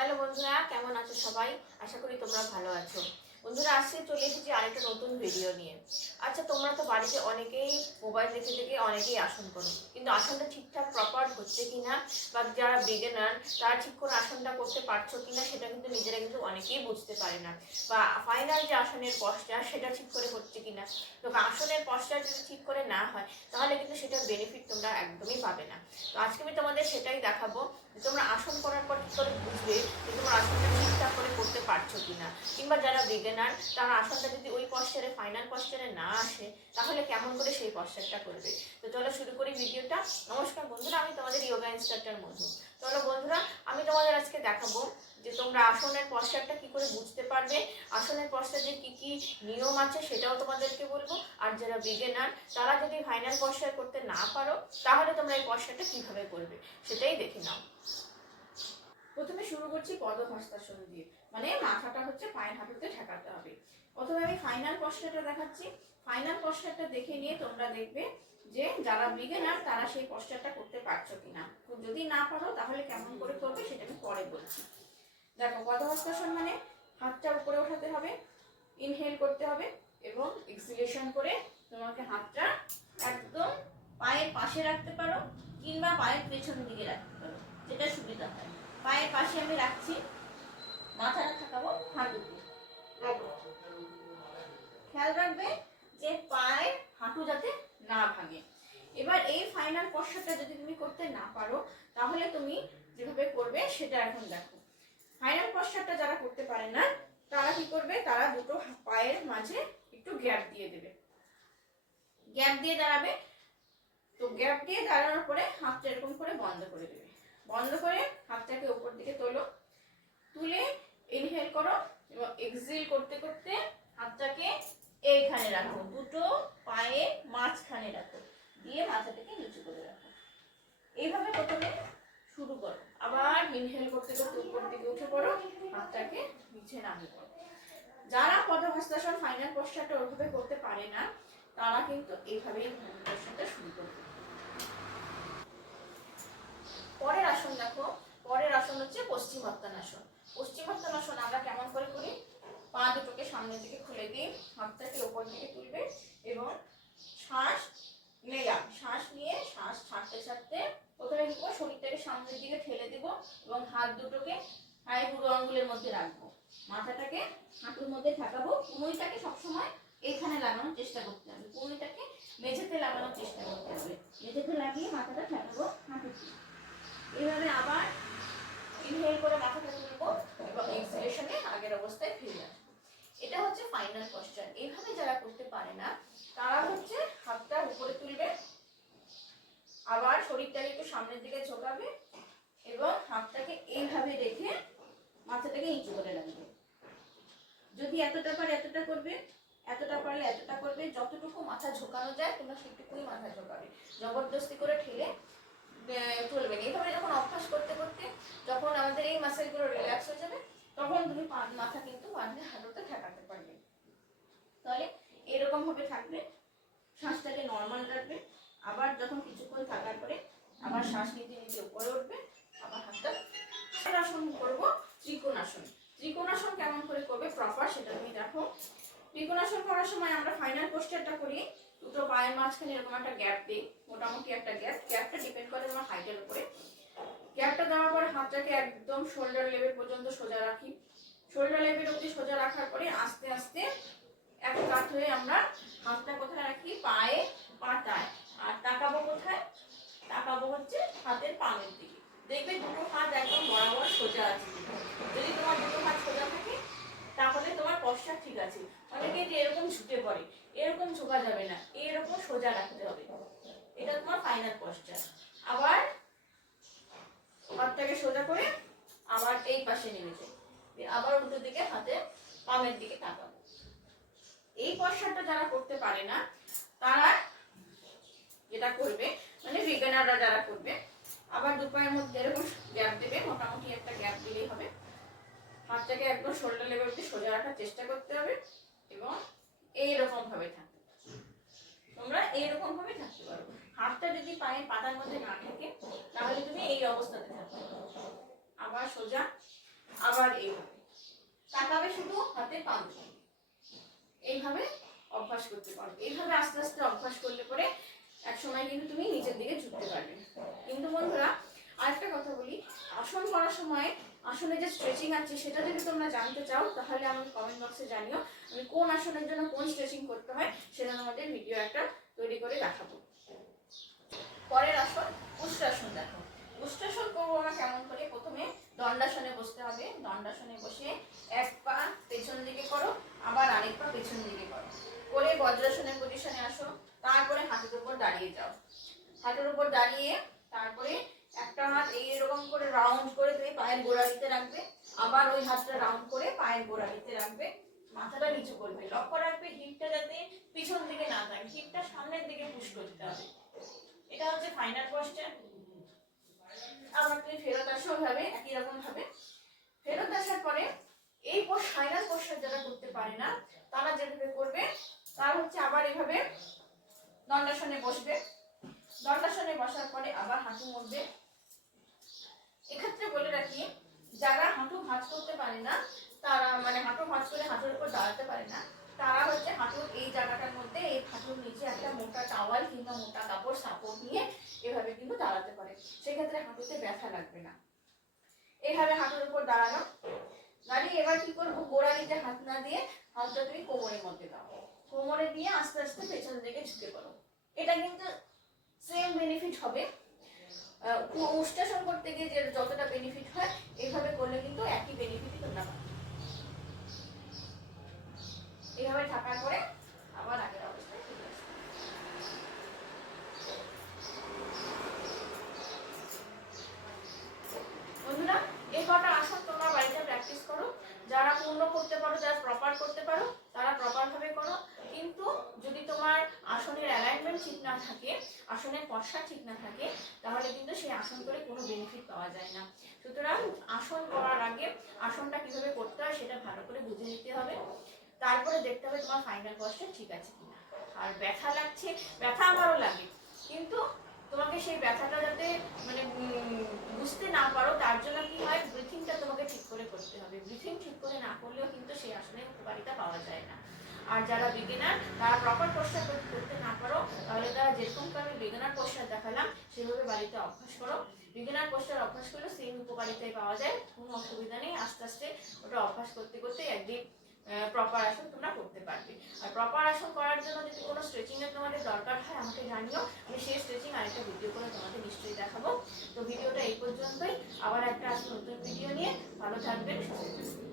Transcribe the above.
Hello বন্ধুরা, কেমন আছো সবাই? আশা করি তোমরা ভালো আছো। বন্ধুরা, আজকে চলে এসেছি আরেকটা নতুন ভিডিও নিয়ে। আচ্ছা, তোমরা তো বাড়িতে অনেকেই মোবাইল দেখে দেখে অনেকেই আসন করো, কিন্তু আসনটা ঠিকঠাক প্রপার হচ্ছে কিনা, বা যারা বিগিনার তারা ঠিক করে আসনটা করতে পারছো কিনা সেটা কিন্তু নিজেরা কিন্তু অনেকেই বুঝতে পারে না। বা ফাইনাল যে আসনের পশ্চার সেটা ঠিক করে হচ্ছে কিনা। তো আসনের পশ্চার যদি ঠিক করে না হয় তাহলে কিন্তু সেটার বেনিফিট তোমরা একদমই পাবে না। তো আজকে আমি তোমাদের সেটাই দেখাবো যে তোমরা আসন করার পর কী করে বুঝবে যে তোমার আসনটা ঠিকঠাক করে করতে পারছো কিনা, কিংবা যারা বিগিনার তারা আসনটা যদি ওই পশ্চারে ফাইনাল পশ্চারে না আসে তাহলে কেমন করে সেই পশ্চারটা করবে। তো চলো শুরু করি ভিডিওটা। নমস্কার বন্ধুরা, আমি তোমাদের যোগা ইনস্ট্রাক্টর মধু। চলো বন্ধুরা, আমি তোমাদের আজকে দেখাবো যে তোমরা আসনের পশ্চারটা কি করে বুঝতে পারবে, আসনের পশ্চারে কি কি নিয়ম আছে সেটাও তোমাদেরকে বলবো। আর যারা বিগিনার তারা যদি ফাইনাল পশ্চার করতে না পারো তাহলে তোমরা এই পশ্চারটা কিভাবে করবে সেটাই দেখে নাও। প্রথমে শুরু করছি পদহস্তাসন দিয়ে, মানে মাথাটা হচ্ছে পায়ের হাঁটুতে ঠেকাতে হবে। প্রথমে আমি ফাইনাল পশ্চারটা দেখাচ্ছি। ফাইনাল পশ্চারটা দেখে নিয়ে তোমরা দেখবে যে যারা বিগিনার তারা সেই পশ্চারটা করতে পারছো কিনা। যদি না পারো তাহলে কেমন করে করবে সেটা আমি পরে বলছি। দেখো, পদহস্তাসন মানে হাতটা উপরে ওঠাতে হবে, ইনহেল করতে হবে এবং এক্সিলেশন করে তোমাকে হাতটা একদম পায়ের পাশে রাখতে পারো কিংবা পায়ের পেছন দিকে রাখতে পারো, যেটা সুবিধা হয়। পায়ের পাশে আমি রাখছি, মাথাটা ঠাকাবো হাঁটুতে। খেয়াল রাখবে যে পায়ের হাঁটু যাতে না ভাঙে। এবার এই ফাইনাল পশ্চারটা যদি তুমি করতে না পারো তাহলে তুমি যেভাবে করবে সেটা এখন দেখো। ফাইনাল পশ্চারটা যারা করতে পারে না তারা কি করবে, তারা দুটো পায়ের মাঝে একটু গ্যাপ দিয়ে দেবে, গ্যাপ দিয়ে দাঁড়াবে। তো গ্যাপ দিয়ে দাঁড়ানোর পরে হাতটা এরকম করে বন্ধ করে দেবে। বন্ধ করে হাতটাকে উপর দিকে তোলো, তুলে ইনহেল করো এবং এক্সহেল করতে করতে হাতটাকে এইখানে রাখো, দুটো পায়ে মাঝখানে রাখো, দিয়ে মাথাটাকে নিচু করে রাখো। এইভাবে প্রথমে শুরু করো। আবার ইনহেল করতে করতে উপর দিকে উঠে পড়ো, হাতটাকে নিচে নামিয়ে পড়ো। যারা পদহস্তাসন ফাইনাল পশ্চারটা ওইভাবে করতে পারে না তারা কিন্তু এইভাবেই পশ্চারটা শুরু করবে। পরের আসন দেখো, পরের আসন হচ্ছে পশ্চিমোত্তানাসন। পশ্চিমোত্তানাসন আমরা কেমন করে করি, পা দুটোকে সামনের দিকে খুলে দিই, হাতটাকে উপর দিকে তুলবে এবং শ্বাস নিলাম, শ্বাস নিয়ে শ্বাস ছাড়তে ছাড়তে প্রথমে কি করবো, শরীরটাকে সামনের দিকে ঠেলে দেব এবং হাত দুটোকে পায়ের বুড়ো আঙ্গুলের মধ্যে রাখবো, মাথাটাকে হাঁটুর মধ্যে ঠেকাবো। কুমুইটাকে সবসময় এখানে লাগানোর চেষ্টা করতে হবে, কুমুইটাকে মেঝেতে লাগানোর চেষ্টা করতে হবে, মেঝেতে লাগিয়ে মাথাটা ঠেকাবো হাঁটুতে। এইভাবে আবার ইনহেল করে মাথাটা তুলবো এবং এক্সহেলেশনে আগের অবস্থায় ফিরে আসবো। এটা হচ্ছে ফাইনাল পশ্চার। এইভাবে যারা করতে পারে না তারা হচ্ছে হাতটা উপরে তুলবে, আবার শরীরটাকে একটু সামনের দিকে ঝোঁকাবে এবং হাতটাকে এইভাবে রেখে মাথাটাকে নিচু করে রাখবে। যদি এতটা পারে এতটা করবে, এতটা পারলে এতটা করবে, যতটুকু মাথা ঝোঁকানো যায় তোমরা সেটুকুই মাথা ঝোঁকাবে, জবরদস্তি করে ঠেলে চলবে না। এইভাবে যখন অভ্যাস করতে করতে যখন আমাদের এই মাসেলগুলো রিল্যাক্স হয়ে যাবে তখন তুমি মাথা কিন্তু বাঁধলে হাঁটুতে ঠেকাতে পারবে। তাহলে এরকম ভাবে থাকবে, শ্বাসটাকে নর্মাল রাখবে। আবার যখন কিছুক্ষণ থাকার পরে আবার শ্বাস নিতে নিতে উপরে উঠবে, আবার হাতটা আসন করবো ত্রিকোণাসন। ত্রিকোণাসন কেমন করে করবে প্রপার সেটা তুমি দেখো। ত্রিকোণাসন করার সময় আমরা ফাইনাল পোস্টারটা করি, দুটো পায়ের মাঝখানে এরকম একটা গ্যাপ দিই, মোটামুটি একটা গ্যাপ। গ্যাপটা ডিপেন্ড করে তোমার হাইটের উপরে। গ্যাপটা দেওয়ার পরে হাতটাকে একদম শোল্ডার লেভেল পর্যন্ত সোজা রাখি। শোল্ডার লেভেল অবধি সোজা রাখার পরে আস্তে আস্তে এক কাত হয়ে আমরা হাতটা কোথায় রাখি, পায়ে পাতায়। আর তাকাবো কোথায়, তাকাবো হচ্ছে হাতের পামের দিকে। দেখবে দুটো হাত একদম বরাবর সোজা আছে। যদি তোমার দুটো হাত সোজা থাকে তাহলে তোমার পশ্চার ঠিক আছে। অনেকে যে এরকম ঝুঁকে পড়ে, এরকম ঝোঁকা যাবে না, এরকম সোজা রাখতে হবে। এটা তোমার ফাইনাল পশ্চার। আবার হাতটাকে সোজা করে আবার এই পাশে নেমে যাই, আবার উল্টো দিকে হাতে পামের দিকে তাকাবো। এই পশ্চারটা যারা করতে পারে না তারা যেটা করবে, মানে বিজ্ঞানাররা যারা করবে, আবার দু পায়ের মধ্যে এরকম গ্যাপ দেবে, মোটামুটি একটা গ্যাপ দিলেই হবে। হাতটাকে একদম শোল্ডার লেভেল অবধি সোজা রাখার চেষ্টা করতে হবে এবং এইরকম ভাবে থাকতে পারো। তোমরা এইরকম ভাবে থাকতে পারো। হাতটা যদি পায়ের পাতার মধ্যে না থাকে তাহলে তুমি এই অবস্থাতে থাকতে পারো। আবার সোজা, আবার এইভাবে তাকাবে শুধু হাতে পা দুটো, এইভাবে অভ্যাস করতে পারবে। এইভাবে আস্তে আস্তে অভ্যাস করলে পরে এক সময় কিন্তু তুমি নিচের দিকে ঝুঁকতে পারবে। কিন্তু বন্ধুরা আরেকটা কথা বলি, আসন করার সময় আসলে যে স্ট্রেচিং আছে সেটা যদি তোমরা জানতে চাও তাহলে আমাকে কমেন্ট বক্সে জানিও, আমি কোন আসনের জন্য কোন স্ট্রেচিং করতে হয় সেটা তোমাদের ভিডিও একটা তৈরি করে দেখাবো। পরের আসন উষ্ট্রাসন। দেখো উষ্ট্রাসন করবো আমরা কেমন করে, প্রথমে দণ্ডাসনে বসতে হবে। দণ্ডাসনে বসে এক পা পেছন দিকে করো, আবার আরেক পা পেছন দিকে করো, করে বজ্রাসনের পজিশনে আসো। তারপরে হাঁটুর উপর দাঁড়িয়ে যাও। হাঁটুর উপর দাঁড়িয়ে তারপরে একটা হাত এইরকম করে রাউন্ড করে তুমি পায়ের গোড়ালিতে রাখবে, আবার ওই হাতটা রাউন্ড করে পায়ের গোড়ালিতে রাখবে, মাথাটা নিচু করবে। লক্ষ্য রাখবে হিপটা যাতে পিছন দিকে না থাকে, হিপটা সামনের দিকে পুশ করতে হবে। এটা হচ্ছে ফাইনাল পশ্চার। আবার তুমি ফেরত আসো ওইভাবে একই রকম ভাবে। ফেরত আসার পরে এই ফাইনাল পশ্চার যারা করতে পারে না তারা যেভাবে করবে তার হচ্ছে আবার এভাবে দণ্ডাসনে বসবে। দণ্ডাসনে বসার পরে আবার হাঁটু মুড়বে। এক্ষেত্রে বলে রাখি যারা হাঁটু ভাঁজ করতে পারে না, তারা মানে হাঁটু ভাঁজ করে হাঁটুর উপর দাঁড়াতে পারে না, তারা হচ্ছে হাঁটুর এই জায়গাটার মধ্যে এই হাঁটুর নিচে একটা মোটা টাওয়াল কিংবা মোটা কাপড় সাপোর্ট নিয়ে এভাবে কিন্তু দাঁড়াতে পারে, সেক্ষেত্রে হাঁটুতে ব্যথা লাগবে না। এইভাবে হাঁটুর উপর দাঁড়ানো। দাঁড়িয়ে এবার কি করবো, গোড়ালিতে হাত না দিয়ে হাতটা তুমি কোমরের মধ্যে দাও, কোমরে দিয়ে আস্তে আস্তে পেছন দিকে ঝুঁকে পড়ো। এটা কিন্তু সেম বেনিফিট হবে। উষ্ট্রাসন করতে গিয়ে যে যতটা বেনিফিট হয় এইভাবে করলে কিন্তু একই বেনিফিটই তোমরা পাবে। এইভাবে থাকার পরে আবার আগের অবস্থায় ফিরে আসবে। বন্ধুরা এই কটা আসন তোমরা বাড়িতে প্র্যাকটিস করো। যারা পূর্ণ করতে পারো, যারা প্রপার করতে পারো তারা প্রপার ভাবে করো। কিন্তু যদি তোমার আসনের অ্যালাইনমেন্ট ঠিক না থাকে, আসনের পশ্চাৎ ঠিক না থাকে, তাহলে কিন্তু সেই আসন করে কোনো বেনিফিট পাওয়া যায় না। সুতরাং আসন করার আগে আসনটা কিভাবে করতে হয় সেটা ভালো করে বুঝে নিতে হবে, তারপরে দেখতে হবে তোমার ফাইনাল পশ্চাৎ ঠিক আছে কিনা। আর ব্যথা লাগছে, ব্যথা আমারও লাগে, কিন্তু তোমাকে সেই ব্যথাটা যাতে মানে বুঝতে না পারো তার জন্য কি হয়, ব্রিথিংটা তোমাকে ঠিক করে করতে হবে। ব্রিথিং ঠিক করে না করলেও কিন্তু সেই আসনের উপকারিতা পাওয়া যায় না। আর যারা বিগিনার তারা প্রপার পশ্চাৎ করতে না পারো তাহলে তারা যেরকম আমি বিগিনার পশ্চাৎ দেখালাম সেভাবে বাড়িতে অভ্যাস করো। বিগিনার পশ্চাৎ অভ্যাস করলে সেম উপকারিতাই পাওয়া যায়, কোনো অসুবিধা নেই। আস্তে আস্তে ওটা অভ্যাস করতে করতে একদিন প্রপার আসন তোমরা করতে পারবে। আর প্রপার আসন করার জন্য যদি কোনো স্ট্রেচিং এর তোমাদের দরকার হয় আমাকে জানিও, আমি সেই স্ট্রেচিং আরেকটা ভিডিও করে তোমাদের নিশ্চয়ই দেখাবো। তো ভিডিওটা এই পর্যন্তই, আবার একটা নতুন ভিডিও নিয়ে ভালো থাকবেন, সুস্থ থাকবেন।